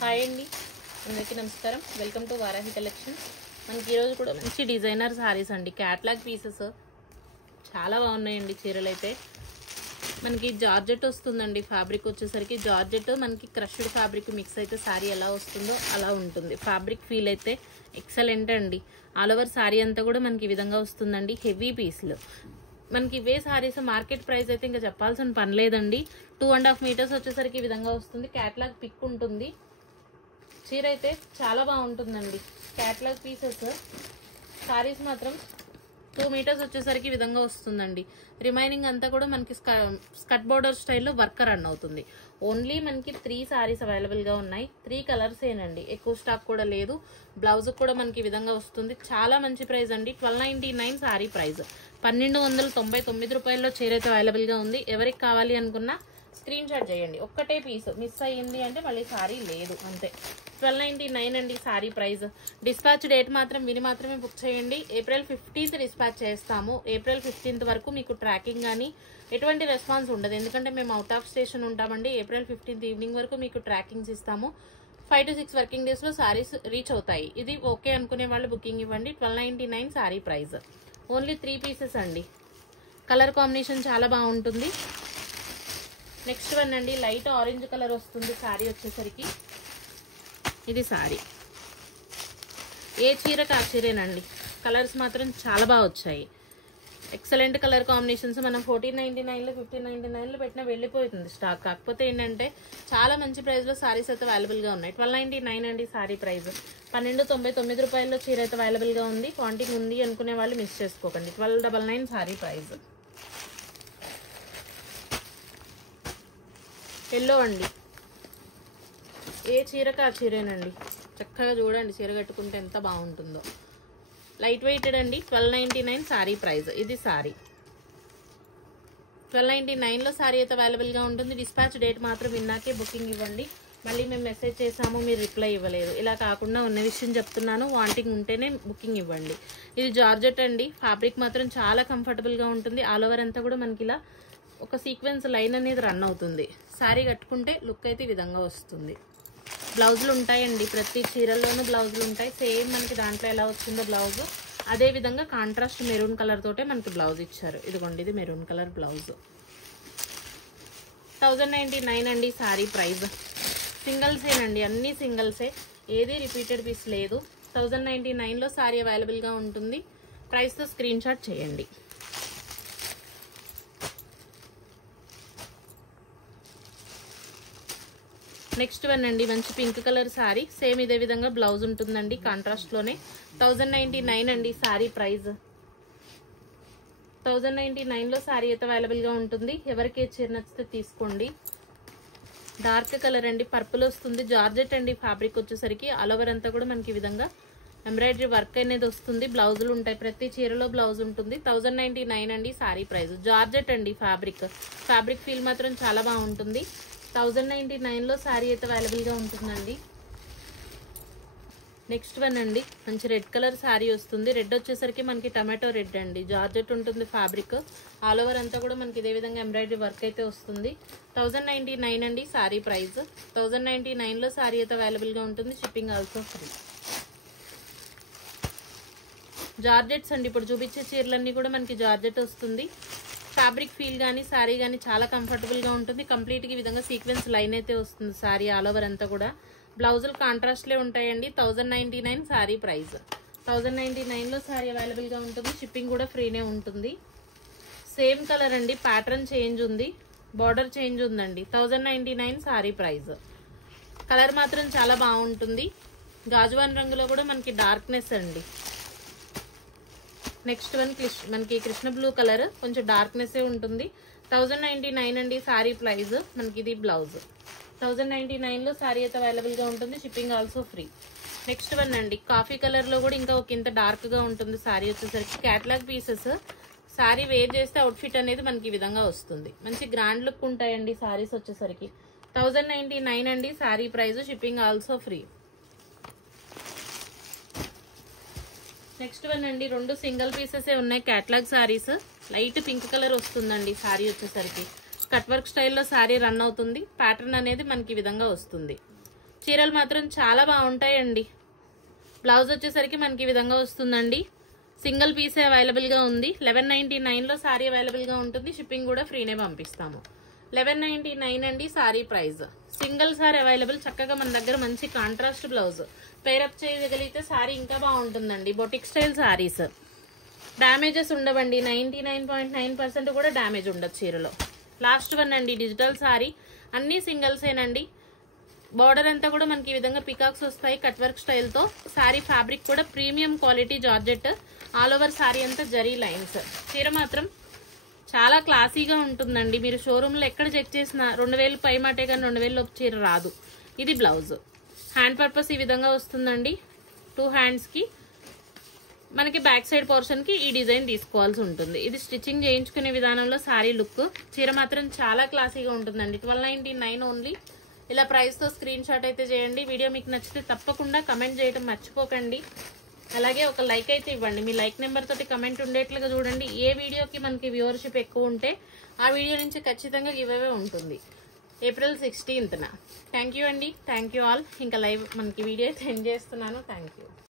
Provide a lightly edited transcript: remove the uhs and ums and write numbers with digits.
Hi అండి, అందరికీ నమస్కారం. Welcome to Varahi collections. మనకి ఈరోజు కూడా మంచి డిజైనర్ సారీస్ అండి, క్యాట్లాగ్ పీసెస్ చాలా బాగున్నాయండి. చీరలు అయితే మనకి జార్జెట్ వస్తుందండి. ఫ్యాబ్రిక్ వచ్చేసరికి జార్జెట్, మనకి క్రష్డ్ ఫ్యాబ్రిక్ మిక్స్ అయితే సారీ ఎలా వస్తుందో అలా ఉంటుంది. ఫ్యాబ్రిక్ ఫీల్ అయితే ఎక్సలెంట్ అండి. ఆల్ ఓవర్ సారీ అంతా కూడా మనకి ఈ విధంగా వస్తుందండి. హెవీ పీస్లు మనకి ఇవే సారీస్ మార్కెట్ ప్రైస్ అయితే ఇంకా చెప్పాల్సిన పని లేదండి. 2.5 మీటర్స్ వచ్చేసరికి ఈ విధంగా వస్తుంది. క్యాట్లాగ్ పిక్ ఉంటుంది. చీర అయితే చాలా బాగుంటుందండి. క్యాట్లాగ్ పీసెస్ సారీస్ మాత్రం 2 మీటర్స్ వచ్చేసరికి ఈ విధంగా వస్తుందండి. రిమైనింగ్ అంతా కూడా మనకి స్కర్ట్ బోర్డర్ స్టైల్లో వర్క్ రన్ అవుతుంది. ఓన్లీ మనకి 3 సారీస్ అవైలబుల్ గా ఉన్నాయి. 3 కలర్స్ ఏనండి, ఎక్కువ స్టాక్ కూడా లేదు. బ్లౌజ్ కూడా మనకి ఈ విధంగా వస్తుంది. చాలా మంచి ప్రైస్ అండి. 1299 సారీ ప్రైస్. 1299 రూపాయల్లో చీర అయితే అవైలబుల్ గా ఉంది. ఎవరికి కావాలి అనుకున్నా స్క్రీన్ షాట్ చేయండి. ఒక్కటే పీస్ మిస్ అయ్యింది అంటే మళ్ళీ సారీ లేదు, అంతే. 1299 అండి సారీ ప్రైస్. డిస్పాచ్ డేట్ మాత్రం విని మాత్రమే బుక్ చేయండి. April 15th డిస్పాచ్ చేస్తాము. April 15th వరకు మీకు ట్రాకింగ్ కానీ ఎటువంటి రెస్పాన్స్ ఉండదు, ఎందుకంటే మేము అవుట్ ఆఫ్ స్టేషన్ ఉంటామండి. April 15th ఈవినింగ్ వరకు మీకు ట్రాకింగ్స్ ఇస్తాము. 5 to 6 వర్కింగ్ డేస్ లో సారీస్ రీచ్ అవుతాయి. ఇది ఓకే అనుకునే వాళ్ళు బుకింగ్ ఇవ్వండి. 1299 సారీ ప్రైస్. ఓన్లీ 3 పీసెస్ అండి. కలర్ కాంబినేషన్ చాలా బాగుంటుంది. నెక్స్ట్ వన్ అండి, లైట్ ఆరెంజ్ కలర్ వస్తుంది సారీ వచ్చేసరికి. ఇది సారీ. ఏ చీరకు ఆ చీరేనండి. కలర్స్ మాత్రం చాలా బాగా వచ్చాయి. Excellent colour combinations. మనం 1499లో 1599లో పెట్టినా వెళ్ళిపోతుంది స్టాక్. కాకపోతే ఏంటంటే చాలా మంచి ప్రైస్ లో సారీస్ అయితే అవైలబుల్ గా ఉన్నాయి. 1299 అండి సారీ ప్రైస్. 1299 రూపాయల్లో చీర అయితే అవైలబుల్ గా ఉంది. క్వాంటిటీ ఉంది అనుకునే వాళ్ళు మిస్ చేసుకోకండి. 1299 సారీ ప్రైస్. ఎల్లో అండి, ఏ చీరకు ఆ చీరేనండి. చక్కగా చూడండి, చీర కట్టుకుంటే ఎంత బాగుంటుందో. లైట్ వెయిటెడ్ అండి. 1299 సారీ ప్రైస్. ఇది సారీ. 1299లో సారీ అయితే అవైలబుల్ గా ఉంటుంది. డిస్పాచ్ డేట్ మాత్రం విన్నాకే బుకింగ్ ఇవ్వండి. మళ్ళీ మేము మెసేజ్ చేసాము, మీరు రిప్లై ఇవ్వలేదు, ఇలా కాకుండా ఉన్న విషయం చెప్తున్నాను. వాంటింగ్ ఉంటేనే బుకింగ్ ఇవ్వండి. ఇది జార్జెట్ అండి. ఫ్యాబ్రిక్ మాత్రం చాలా కంఫర్టబుల్ గా ఉంటుంది. ఆల్ ఓవర్ అంతా కూడా మనకి ఇలా ఒక సీక్వెన్స్ లైన్ అనేది రన్ అవుతుంది. శారీ కట్టుకుంటే లుక్ అయితే ఈ విధంగా వస్తుంది. బ్లౌజులు ఉంటాయండి, ప్రతి చీరల్లోనూ బ్లౌజులు ఉంటాయి. సేమ్ మనకి దాంట్లో ఎలా వచ్చిందో బ్లౌజ్ అదే విధంగా కాంట్రాస్ట్ మెరూన్ కలర్ తోటే మనకి బ్లౌజ్ ఇచ్చారు. ఇదిగోండి, ఇది మెరూన్ కలర్ బ్లౌజ్. 1099 అండి సారీ ప్రైస్. సింగిల్సేనండి, అన్ని సింగిల్సే, ఏది రిపీటెడ్ పీస్ లేదు. 1099లో సారీ అవైలబుల్ గా ఉంటుంది. ప్రైస్ తో స్క్రీన్ షాట్ చేయండి. నెక్స్ట్ వన్ అండి, మంచి పింక్ కలర్ సారీ. సేమ్ ఇదే విధంగా బ్లౌజ్ ఉంటుందండి కాంట్రాస్ట్ లోనే. 1099 అండి సారీ ప్రైస్. 1099లో సారీ అయితే అవైలబుల్ గా ఉంటుంది. ఎవరికి ఏ చీర నచ్చితే తీసుకోండి. డార్క్ కలర్ అండి, పర్పుల్ వస్తుంది. జార్జెట్ అండి ఫ్యాబ్రిక్ వచ్చేసరికి. ఆల్ ఓవర్ అంతా కూడా మనకి ఈ విధంగా ఎంబ్రాయిడరీ వర్క్ అనేది వస్తుంది. బ్లౌజులు ఉంటాయి, ప్రతి చీరలో బ్లౌజ్ ఉంటుంది. 1099 అండి సారీ ప్రైస్. జార్జెట్ అండి ఫ్యాబ్రిక్. ఫ్యాబ్రిక్ ఫీల్ మాత్రం చాలా బాగుంటుంది. 1099లో సారీ అయితే అవైలబుల్ గా ఉంటుందండి. నెక్స్ట్ వన్ అండి, మంచి రెడ్ కలర్ సారీ వస్తుంది. రెడ్ వచ్చేసరికి మనకి టమాటో రెడ్ అండి. జార్జెట్ ఉంటుంది ఫ్యాబ్రిక్. ఆల్ ఓవర్ అంతా కూడా మనకి ఇదే విధంగా ఎంబ్రాయిడరీ వర్క్ అయితే వస్తుంది. 1099 అండి సారీ ప్రైస్. 1099లో సారీ అయితే అవైలబుల్ గా ఉంటుంది. Shipping also free. జార్జెట్స్ అండి, ఇప్పుడు చూపించే చీరలన్నీ కూడా మనకి జార్జెట్ వస్తుంది. ఫ్యాబ్రిక్ ఫీల్ కానీ సారీ కానీ చాలా కంఫర్టబుల్ గా ఉంటుంది. కంప్లీట్ గా ఈ విధంగా సీక్వెన్స్ లైన్ అయితే వస్తుంది సారీ ఆల్ ఓవర్ అంతా కూడా. బ్లౌజులు కాంట్రాస్ట్ లే ఉంటాయండి. 1099 సారీ ప్రైస్. 1099లో సారీ అవైలబుల్ గా ఉంటుంది. షిప్పింగ్ కూడా ఫ్రీనే ఉంటుంది. సేమ్ కలర్ అండి, ప్యాటర్న్ చేంజ్ ఉంది, బార్డర్ చేంజ్ ఉందండి. 1099 సారీ ప్రైస్. కలర్ మాత్రం చాలా బాగుంటుంది. గాజువాన్ రంగులో కూడా మనకి డార్క్నెస్ అండి. నెక్స్ట్ వన్ మనకి కృష్ణ బ్లూ కలర్, కొంచెం డార్క్నెస్ ఉంటుంది. 1099 అండి సారీ ప్రైస్. మనకి ఇది బ్లౌజ్. 1099లో సారీ అయితే అవైలబుల్ గా ఉంటుంది. Shipping also free. Next one అండి, కాఫీ కలర్ లో కూడా ఇంకా ఒక ఇంత డార్క్ గా ఉంటుంది సారీ వచ్చేసరికి. Catalogue pieces. సారీ వేర్ చేస్తే అవుట్ఫిట్ అనేది మనకి ఈ విధంగా వస్తుంది. మంచి గ్రాండ్ లుక్ ఉంటాయండి సారీస్ వచ్చేసరికి. 1099 అండి sorry price. Shipping also free. Next one అండి, 2 సింగిల్ పీసెస్ ఉన్నాయి catalogue saris. Light pink colour వస్తుందండి సారీ వచ్చేసరికి. కట్ వర్క్ స్టైల్లో సారీ రన్ అవుతుంది. ప్యాటర్న్ అనేది మనకి ఈ విధంగా వస్తుంది. చీరలు మాత్రం చాలా బాగుంటాయండి. బ్లౌజ్ వచ్చేసరికి మనకి ఈ విధంగా వస్తుందండి. సింగిల్ పీసే అవైలబుల్ గా ఉంది. 1199 లో సారీ అవైలబుల్ గా ఉంటుంది. షిప్పింగ్ కూడా ఫ్రీనే పంపిస్తాము. 1199 అండి sorry price. Single sorry available. చక్కగా మన దగ్గర మంచి కాంట్రాస్ట్ బ్లౌజ్ పేరప్ చేయగలిగితే సారీ ఇంకా బాగుంటుందండి. బొటిక్ స్టైల్ సారీస్ డ్యామేజెస్ ఉండవండి. 99.9% కూడా డ్యామేజ్ ఉండదు చీరలో. లాస్ట్ వన్ అండి డిజిటల్ సారీ. అన్ని సింగిల్సేనండి. బార్డర్ అంతా కూడా మనకి ఈ విధంగా పికాక్స్ వస్తాయి కట్ వర్క్ స్టైల్ తో. సారీ ఫ్యాబ్రిక్ కూడా premium quality georgette. All over sorry అంతా జరీ లైన్స్. చీర మాత్రం చాలా క్లాసీగా ఉంటుందండి. మీరు షోరూమ్ లో ఎక్కడ చెక్ చేసినా 2000 పై మాటే కానీ 2000 లోపు చీర రాదు. ఇది బ్లౌజ్. హ్యాండ్ పర్పస్ ఈ విధంగా వస్తుందండి. 2 హ్యాండ్స్ కి మనకి బ్యాక్ సైడ్ పోర్షన్ కి ఈ డిజైన్ తీసుకోవాల్సి ఉంటుంది. ఇది స్టిచ్చింగ్ చేయించుకునే విధానంలో సారీ లుక్. చీర మాత్రం చాలా క్లాసీగా ఉంటుందండి. 1299 ఓన్లీ. ఇలా ప్రైస్ తో స్క్రీన్ షాట్ అయితే చేయండి. వీడియో మీకు నచ్చితే తప్పకుండా కమెంట్ చేయడం మర్చిపోకండి. అలాగే ఒక లైక్ అయితే ఇవ్వండి. మీ లైక్ నెంబర్ తోటి కమెంట్ ఉండేట్లుగా చూడండి. ఏ వీడియోకి మనకి వ్యూవర్షిప్ ఎక్కువ ఉంటే ఆ వీడియో నుంచి ఖచ్చితంగా గివ్ అవే ఉంటుంది ఏప్రిల్ 16న. థ్యాంక్ యూ అండి. Thank you all. ఇంకా లైవ్ మనకి వీడియో అయితే ఎండ్ చేస్తున్నాను. Thank you.